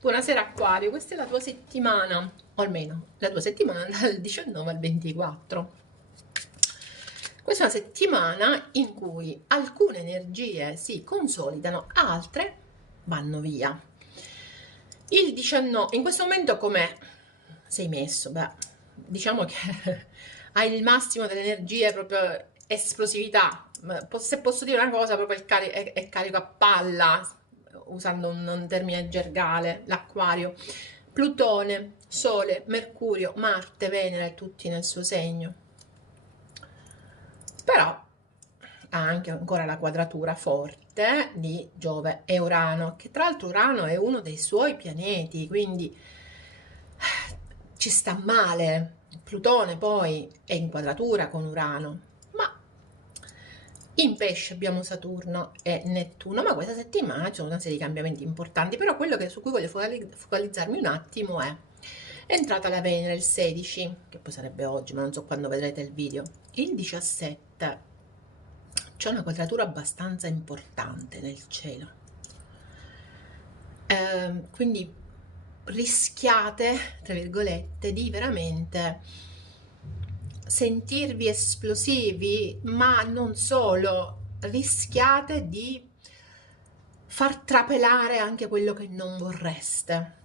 Buonasera Acquario, questa è la tua settimana, o almeno la tua settimana dal 19 al 24. Questa è una settimana in cui alcune energie si consolidano, altre vanno via. Il 19, in questo momento come sei messo? Beh, diciamo che hai il massimo delle energie, proprio esplosività. Se posso dire una cosa, proprio è carico a palla, usando un termine gergale, l'acquario. Plutone, Sole, Mercurio, Marte, Venere, tutti nel suo segno. Però ha anche ancora la quadratura forte di Giove e Urano, che tra l'altro Urano è uno dei suoi pianeti, quindi ci sta male. Plutone poi è in quadratura con Urano, ma in Pesce abbiamo Saturno e Nettuno, ma questa settimana ci sono una serie di cambiamenti importanti, però quello su cui voglio focalizzarmi un attimo è entrata la Venere il 16, che poi sarebbe oggi, ma non so quando vedrete il video. Il 17 c'è una quadratura abbastanza importante nel cielo. Quindi rischiate, tra virgolette, di veramente sentirvi esplosivi, ma non solo, rischiate di far trapelare anche quello che non vorreste.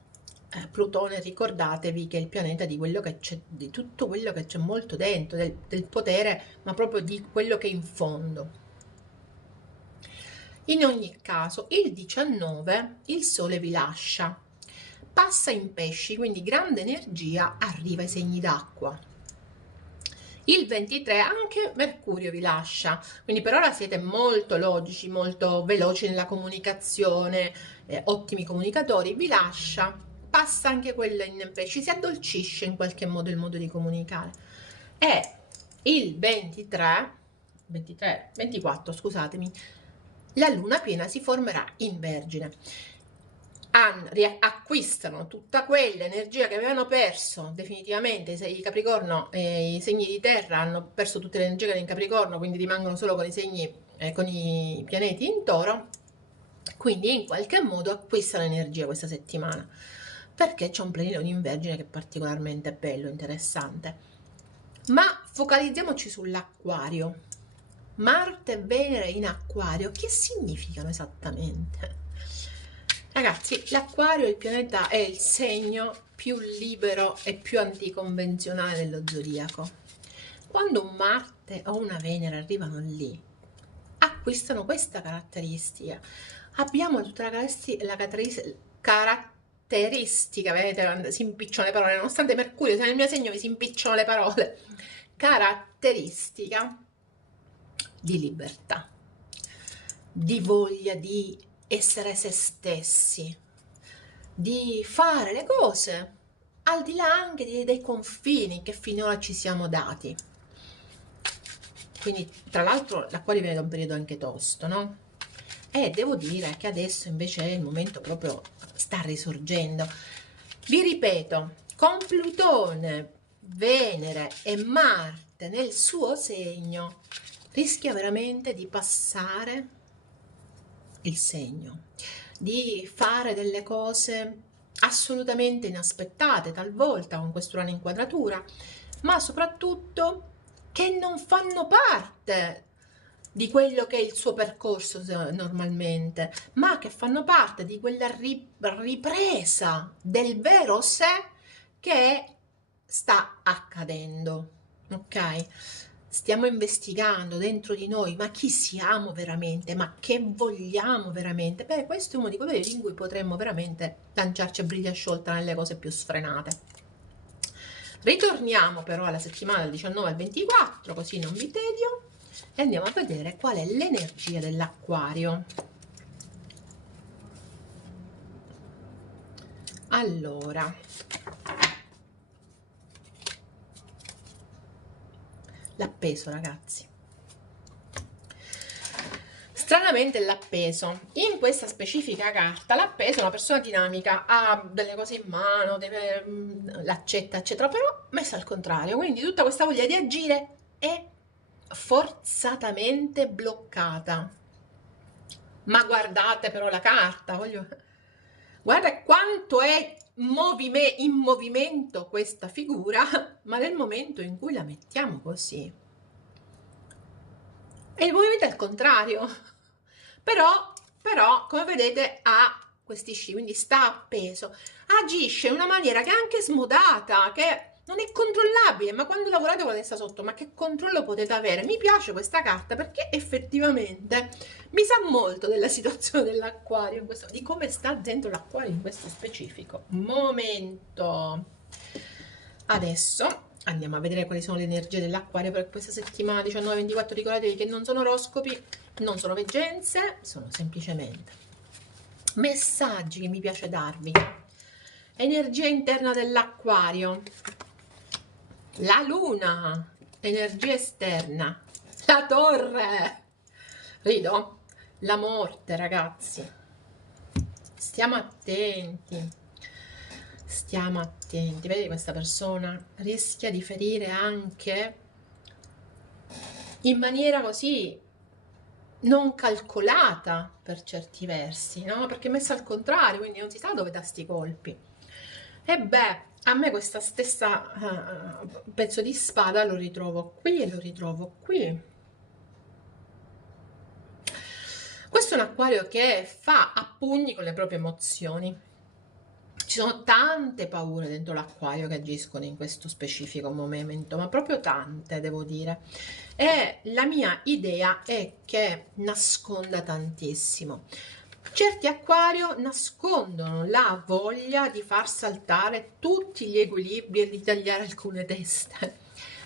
Plutone, ricordatevi che è il pianeta di quello che c'è, di tutto quello che c'è molto dentro, del potere, ma proprio di quello che è in fondo. In ogni caso, il 19 il Sole vi lascia, passa in Pesci, quindi grande energia, arriva ai segni d'acqua. Il 23 anche Mercurio vi lascia, quindi per ora siete molto logici, molto veloci nella comunicazione, ottimi comunicatori, vi lascia, passa anche quello in Pesci, si addolcisce in qualche modo il modo di comunicare. E il 24, scusatemi, la luna piena si formerà in Vergine. Acquistano tutta quell'energia che avevano perso definitivamente i Capricorno e i segni di terra hanno perso tutte le energie che in Capricorno, quindi rimangono solo con i segni, con i pianeti in Toro, quindi in qualche modo acquistano energia questa settimana, perché c'è un plenilunio in Vergine che è particolarmente bello, interessante. Ma focalizziamoci sull'Acquario. Marte e Venere in Acquario, che significano esattamente? Ragazzi, l'Acquario è il segno più libero e più anticonvenzionale dello zodiaco. Quando un Marte o una Venere arrivano lì, acquistano questa caratteristica. Abbiamo tutta la caratteristica, vedete, si impicciano le parole, nonostante Mercurio sia nel mio segno, mi si impicciano le parole. Caratteristica di libertà, di voglia di essere se stessi, di fare le cose al di là anche dei confini che finora ci siamo dati. Quindi, tra l'altro, l'Acquario viene da un periodo anche tosto, no? E devo dire che adesso invece è il momento proprio, sta risorgendo. Vi ripeto, con Plutone, Venere e Marte nel suo segno, rischia veramente di passare il segno, di fare delle cose assolutamente inaspettate, talvolta con quest'Urano in quadratura, ma soprattutto che non fanno parte di quello che è il suo percorso normalmente, ma che fanno parte di quella ripresa del vero sé che sta accadendo, ok? Stiamo investigando dentro di noi, ma chi siamo veramente? Ma che vogliamo veramente? Beh, questo è uno di quei periodi in cui potremmo veramente lanciarci a briglia sciolta nelle cose più sfrenate. Ritorniamo però alla settimana del 19 al 24, così non vi tedio, e andiamo a vedere qual è l'energia dell'Acquario. Allora, l'appeso, ragazzi. Stranamente l'appeso, in questa specifica carta, l'appeso è una persona dinamica, ha delle cose in mano, l'accetta, eccetera, però messa al contrario, quindi tutta questa voglia di agire è forzatamente bloccata. Ma guardate però la carta, guarda quanto è in movimento questa figura, ma nel momento in cui la mettiamo così, e il movimento è il contrario, però come vedete ha questi sci, quindi sta appeso, agisce in una maniera che è anche smodata, che non è controllabile, ma quando lavorate con la testa sotto, ma che controllo potete avere? Mi piace questa carta perché effettivamente mi sa molto della situazione dell'acquario, di come sta dentro l'acquario in questo specifico momento. Adesso andiamo a vedere quali sono le energie dell'acquario per questa settimana 19-24. Ricordatevi che non sono oroscopi, non sono veggenze, sono semplicemente messaggi che mi piace darvi. Energia interna dell'acquario, la luna, energia esterna, la torre, rido, la morte, ragazzi. Stiamo attenti, vedi, questa persona rischia di ferire anche in maniera così non calcolata per certi versi, no? Perché è messa al contrario, quindi non si sa dove dà sti colpi. E beh, a me questa stessa pezzo di spada lo ritrovo qui e lo ritrovo qui. Questo è un acquario che fa a pugni con le proprie emozioni. Ci sono tante paure dentro l'acquario che agiscono in questo specifico momento, ma proprio tante, devo dire. E la mia idea è che nasconda tantissimo. Certi acquario nascondono la voglia di far saltare tutti gli equilibri e di tagliare alcune teste,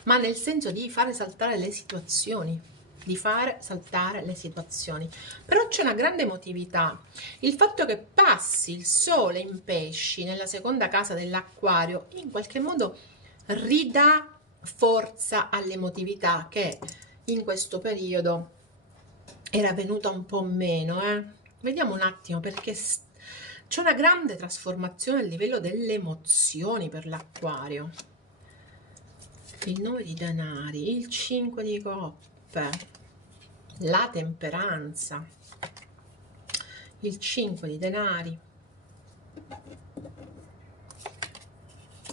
ma nel senso di fare saltare le situazioni, però c'è una grande emotività. Il fatto che passi il sole in pesci nella seconda casa dell'acquario in qualche modo ridà forza all'emotività che in questo periodo era venuta un po' meno, Vediamo un attimo, perché c'è una grande trasformazione a livello delle emozioni per l'acquario. Il 9 di denari, il 5 di coppe, la temperanza, il 5 di denari,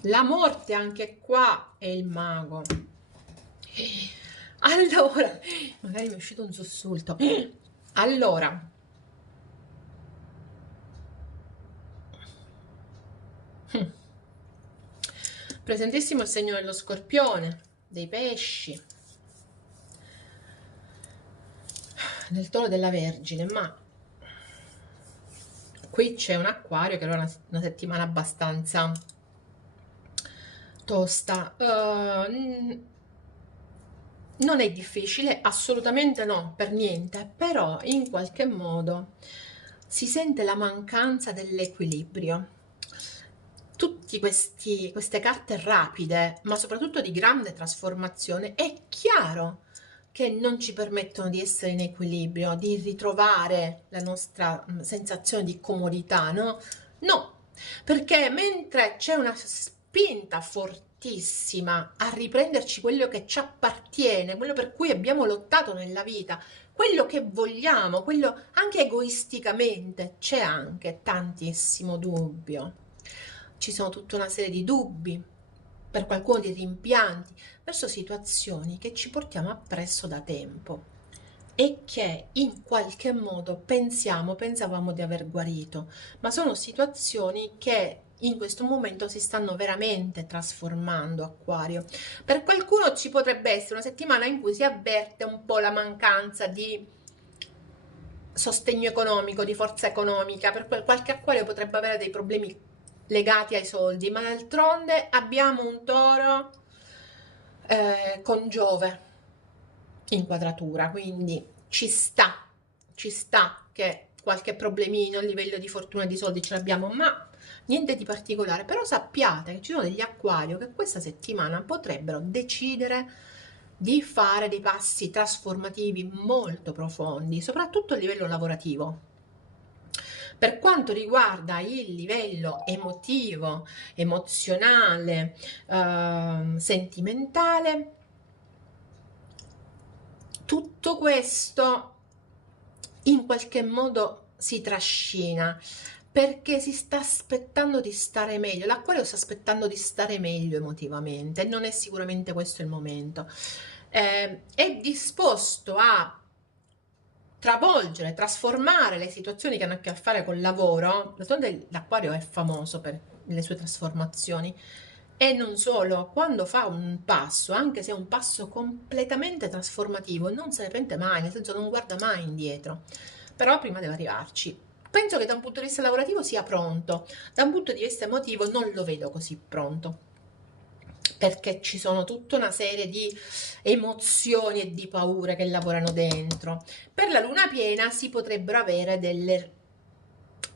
la morte anche qua e il mago. Allora, magari mi è uscito un sussulto. Allora, presentissimo il segno dello scorpione, dei pesci, del toro della Vergine, ma qui c'è un acquario che era una settimana abbastanza tosta. Non è difficile, assolutamente no, per niente, però in qualche modo si sente la mancanza dell'equilibrio. Tutte queste carte rapide, ma soprattutto di grande trasformazione, è chiaro che non ci permettono di essere in equilibrio, di ritrovare la nostra sensazione di comodità, no? No, perché mentre c'è una spinta fortissima a riprenderci quello che ci appartiene, quello per cui abbiamo lottato nella vita, quello che vogliamo, quello anche egoisticamente, c'è anche tantissimo dubbio. Ci sono tutta una serie di dubbi, per qualcuno di rimpianti, verso situazioni che ci portiamo appresso da tempo e che in qualche modo pensavamo di aver guarito, ma sono situazioni che in questo momento si stanno veramente trasformando, Acquario. Per qualcuno ci potrebbe essere una settimana in cui si avverte un po' la mancanza di sostegno economico, di forza economica, per qualche Acquario potrebbe avere dei problemi legati ai soldi, ma d'altronde abbiamo un toro con Giove in quadratura, quindi ci sta che qualche problemino a livello di fortuna e di soldi ce l'abbiamo, ma niente di particolare. Però sappiate che ci sono degli acquario che questa settimana potrebbero decidere di fare dei passi trasformativi molto profondi, soprattutto a livello lavorativo. Per quanto riguarda il livello emotivo, emozionale, sentimentale, tutto questo in qualche modo si trascina, perché si sta aspettando di stare meglio. L'acquario sta aspettando di stare meglio emotivamente, e non è sicuramente questo il momento. È disposto a travolgere, trasformare le situazioni che hanno a che fare col lavoro. D'altronde l'acquario è famoso per le sue trasformazioni. E non solo, quando fa un passo, anche se è un passo completamente trasformativo, non se ne pente mai, nel senso non guarda mai indietro. Però prima deve arrivarci. Penso che da un punto di vista lavorativo sia pronto, da un punto di vista emotivo non lo vedo così pronto, perché ci sono tutta una serie di emozioni e di paure che lavorano dentro. Per la luna piena si potrebbero avere delle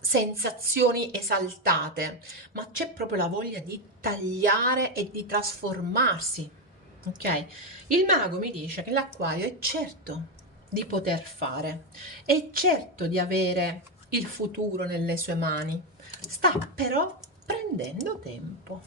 sensazioni esaltate, ma c'è proprio la voglia di tagliare e di trasformarsi. Ok? Il mago mi dice che l'acquario è certo di poter fare, è certo di avere il futuro nelle sue mani, sta però prendendo tempo.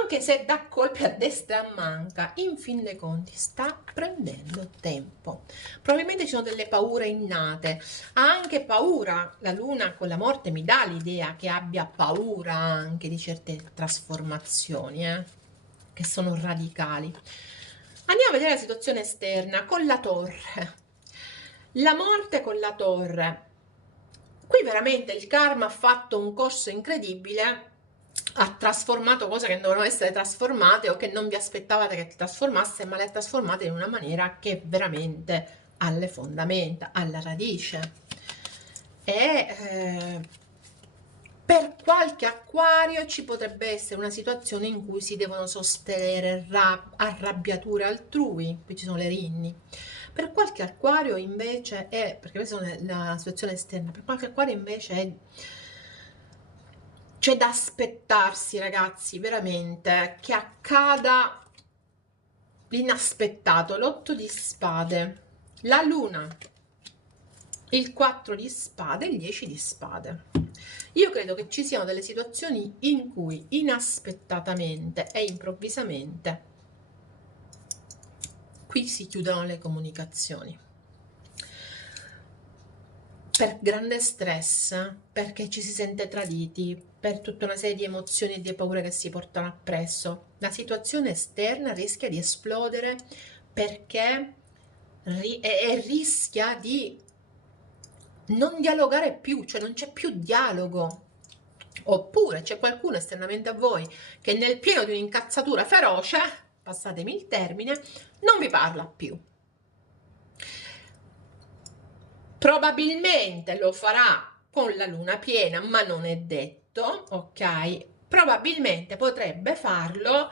Anche se dà colpi a destra e a manca, in fin dei conti sta prendendo tempo. Probabilmente ci sono delle paure innate, ha anche paura, la luna con la morte mi dà l'idea che abbia paura anche di certe trasformazioni, che sono radicali. Andiamo a vedere la situazione esterna con la torre. La morte con la torre. Qui veramente il karma ha fatto un corso incredibile, ha trasformato cose che dovevano essere trasformate o che non vi aspettavate che trasformasse, ma le ha trasformate in una maniera che veramente alle fondamenta, alla radice. E per qualche acquario ci potrebbe essere una situazione in cui si devono sostenere arrabbiature altrui, qui ci sono le rinni. Per qualche acquario invece è, perché questa è la situazione esterna, per qualche acquario invece è, c'è da aspettarsi, ragazzi, veramente, che accada l'inaspettato. L'8 di spade, la luna, il 4 di spade e il 10 di spade. Io credo che ci siano delle situazioni in cui inaspettatamente e improvvisamente qui si chiudono le comunicazioni. Per grande stress, perché ci si sente traditi, per tutta una serie di emozioni e di paure che si portano appresso. La situazione esterna rischia di esplodere perché rischia di non dialogare più, cioè non c'è più dialogo. Oppure c'è qualcuno esternamente a voi che nel pieno di un'incazzatura feroce, passatemi il termine, non vi parla più. Probabilmente lo farà con la luna piena, ma non è detto, ok? Probabilmente potrebbe farlo,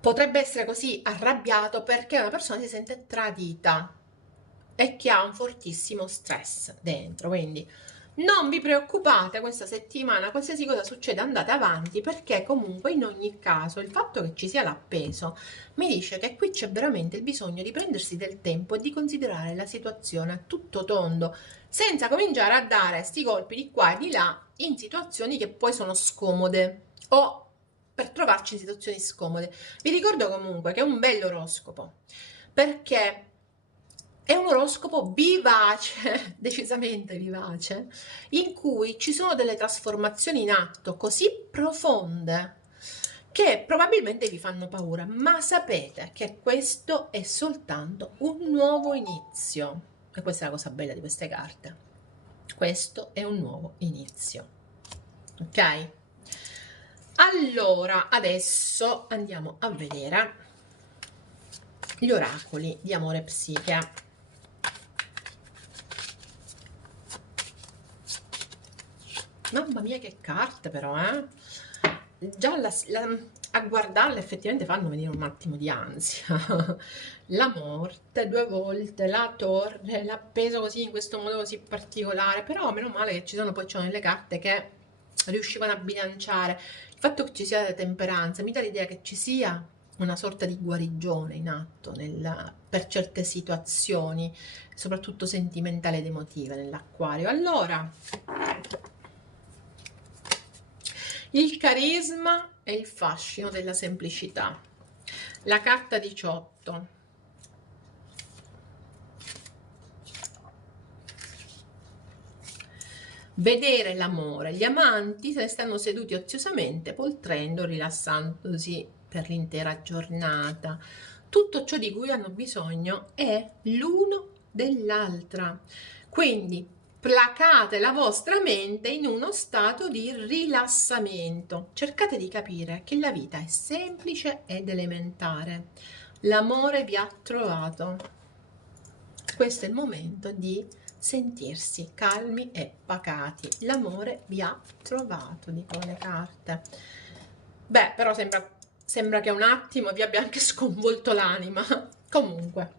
potrebbe essere così arrabbiato perché una persona si sente tradita e che ha un fortissimo stress dentro, quindi non vi preoccupate, questa settimana qualsiasi cosa succeda andate avanti, perché comunque in ogni caso il fatto che ci sia l'appeso mi dice che qui c'è veramente il bisogno di prendersi del tempo e di considerare la situazione a tutto tondo, senza cominciare a dare sti colpi di qua e di là in situazioni che poi sono scomode o per trovarci in situazioni scomode. Vi ricordo comunque che è un bello oroscopo, perché è un oroscopo vivace, decisamente vivace, in cui ci sono delle trasformazioni in atto così profonde che probabilmente vi fanno paura, ma sapete che questo è soltanto un nuovo inizio. E questa è la cosa bella di queste carte. Questo è un nuovo inizio. Ok? Allora, adesso andiamo a vedere gli oracoli di amore e psiche. Mamma mia che carte però, già a guardarle effettivamente fanno venire un attimo di ansia. La morte 2 volte, la torre, l'appeso così in questo modo così particolare, però meno male che ci sono poi le carte che riuscivano a bilanciare. Il fatto che ci sia la temperanza mi dà l'idea che ci sia una sorta di guarigione in atto per certe situazioni, soprattutto sentimentali ed emotive nell'acquario. Allora, il carisma e il fascino della semplicità. La carta 18. vedere l'amore. Gli amanti se ne stanno seduti oziosamente, poltrendo, rilassandosi per l'intera giornata. Tutto ciò di cui hanno bisogno è l'uno dell'altra. Quindi placate la vostra mente in uno stato di rilassamento. Cercate di capire che la vita è semplice ed elementare. L'amore vi ha trovato. Questo è il momento di sentirsi calmi e pacati. L'amore vi ha trovato, dicono le carte. Beh, però sembra che un attimo vi abbia anche sconvolto l'anima. Comunque,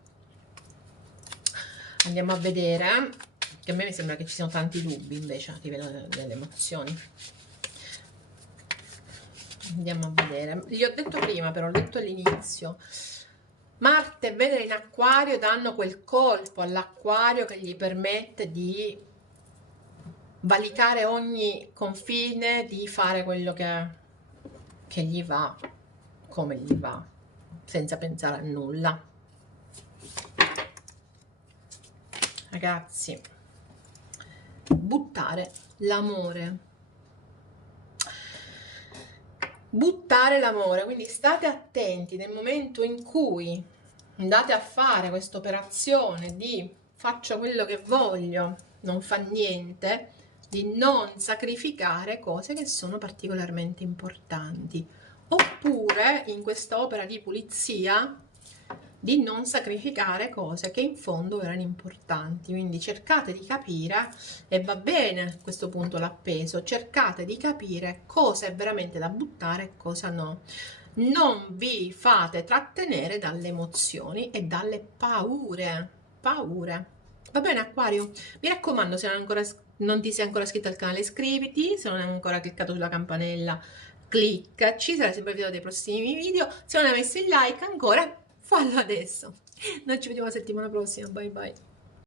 andiamo a vedere, che a me mi sembra che ci siano tanti dubbi invece a livello delle emozioni. Andiamo a vedere. Gli ho detto prima, però ho detto all'inizio. Marte e Venere in Acquario danno quel colpo all'Acquario che gli permette di valicare ogni confine, di fare quello che gli va, come gli va, senza pensare a nulla. Ragazzi, buttare l'amore. Buttare l'amore, quindi state attenti nel momento in cui andate a fare questa operazione di faccio quello che voglio, non fa niente, di non sacrificare cose che sono particolarmente importanti, oppure in questa opera di pulizia di non sacrificare cose che in fondo erano importanti. Quindi cercate di capire, e va bene a questo punto l'appeso, cercate di capire cosa è veramente da buttare e cosa no. Non vi fate trattenere dalle emozioni e dalle paure. Va bene, Acquario? Mi raccomando, se non ti sei ancora iscritto al canale, iscriviti. Se non hai ancora cliccato sulla campanella, cliccaci, sarai sempre avvisato dei prossimi video. Se non hai messo il like ancora, fallo adesso. Noi ci vediamo la settimana prossima. Bye bye.